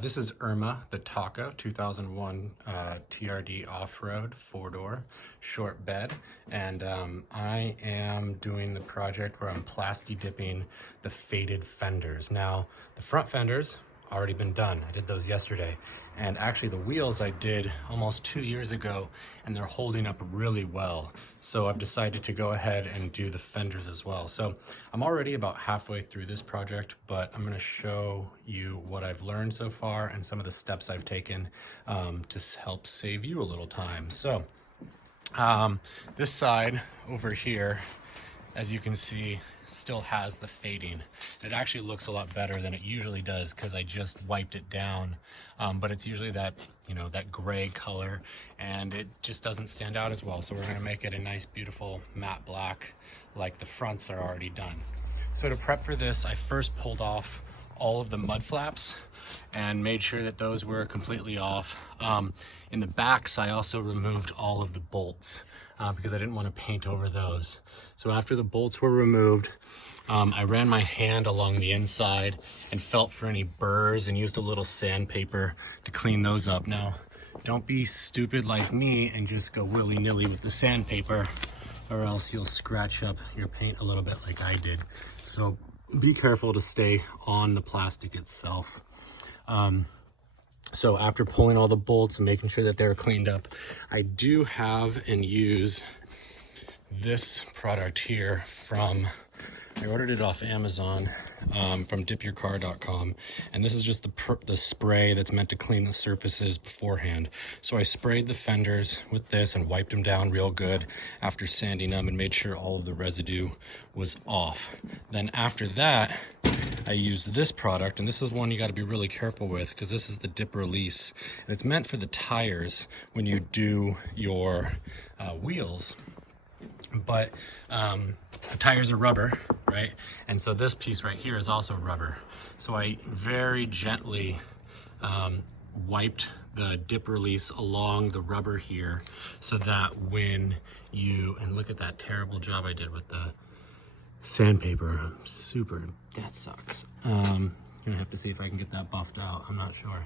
This is Erma, the Taco 2001 TRD off-road 4-door short bed, and I am doing the project where I'm Plasti-Dipping the faded fenders. Now, the front fenders already been done. I did those yesterday, and actually the wheels I did almost 2 years ago, and they're holding up really well. So I've decided to go ahead and do the fenders as well. So I'm already about halfway through this project, but I'm going to show you what I've learned so far and some of the steps I've taken to help save you a little time. So this side over here, as you can see, still has the fading. It actually looks a lot better than it usually does because I just wiped it down, but it's usually that, you know, that gray color, and it just doesn't stand out as well. So we're going to make it a nice, beautiful matte black like the fronts are already done. So to prep for this, I first pulled off all of the mud flaps and made sure that those were completely off. In the backs, I also removed all of the bolts because I didn't want to paint over those. So after the bolts were removed, I ran my hand along the inside and felt for any burrs and used a little sandpaper to clean those up. Now, don't be stupid like me and just go willy-nilly with the sandpaper, or else you'll scratch up your paint a little bit like I did. So be careful to stay on the plastic itself. So after pulling all the bolts and making sure that they're cleaned up, I do have and use this product here I ordered it off Amazon from dipyourcar.com, and this is just the spray that's meant to clean the surfaces beforehand. So I sprayed the fenders with this and wiped them down real good after sanding them and made sure all of the residue was off. Then after that, I used this product, and this is one you got to be really careful with because this is the dip release, and it's meant for the tires when you do your wheels. But the tires are rubber, right? And so this piece right here is also rubber. So I very gently wiped the dip release along the rubber here so that when you, and look at that terrible job I did with the sandpaper, that sucks. Gonna have to see if I can get that buffed out, I'm not sure.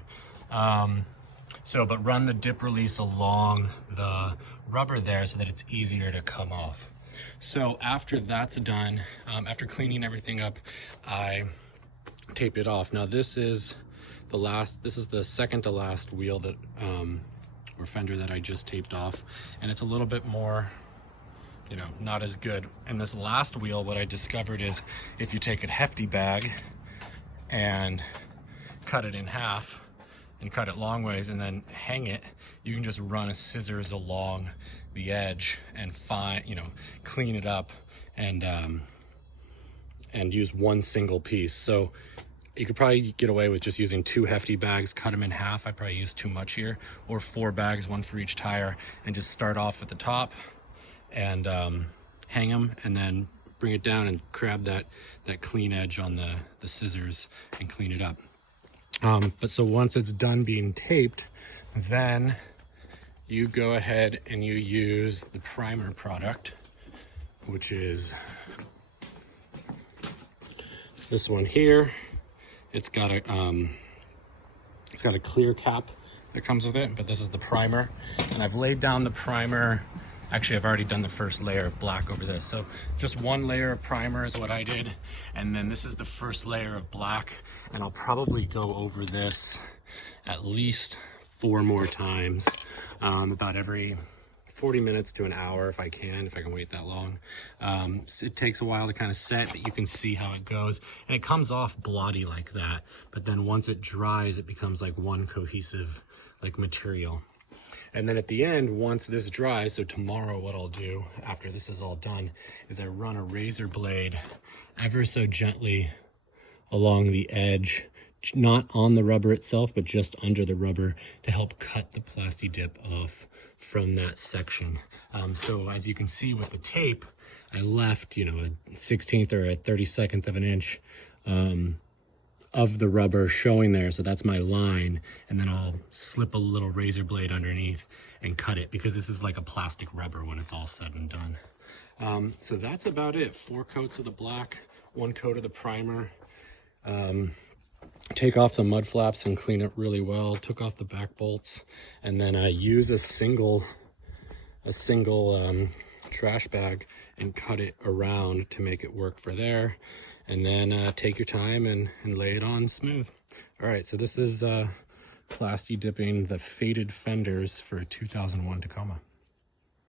But run the dip release along the rubber there so that it's easier to come off. So after that's done, after cleaning everything up, I taped it off. Now this is the second to last wheel that, or fender that I just taped off. And it's a little bit more, you know, not as good. And this last wheel, what I discovered is if you take a hefty bag and cut it in half, and cut it long ways and then hang it, you can just run a scissors along the edge and clean it up and use one single piece. So you could probably get away with just using 2 hefty bags, cut them in half. I probably used too much here, or 4 bags, 1 for each tire, and just start off at the top and hang them, and then bring it down and grab that clean edge on the scissors and clean it up. But so once it's done being taped, then you go ahead and you use the primer product, which is this one here. It's got a clear cap that comes with it, but this is the primer, and I've laid down the primer. Actually, I've already done the first layer of black over this. So just 1 layer of primer is what I did. And then this is the first layer of black. And I'll probably go over this at least 4 more times, about every 40 minutes to an hour if I can wait that long. So it takes a while to kind of set, but you can see how it goes. And it comes off blotty like that. But then once it dries, it becomes like one cohesive material. And then at the end, once this dries, so tomorrow what I'll do after this is all done is I run a razor blade ever so gently along the edge, not on the rubber itself, but just under the rubber to help cut the Plasti-Dip off from that section. So as you can see with the tape, I left, a 1/16 or a 32nd of an inch of the rubber showing there, so that's my line, and then I'll slip a little razor blade underneath and cut it, because this is like a plastic rubber when it's all said and done. So that's about it. 4 coats of the black, 1 coat of the primer, take off the mud flaps and clean it really well. Took off the back bolts, and then use a single trash bag and cut it around to make it work for there. And then take your time and lay it on smooth. All right, so this is Plasti-Dipping the faded fenders for a 2001 Tacoma.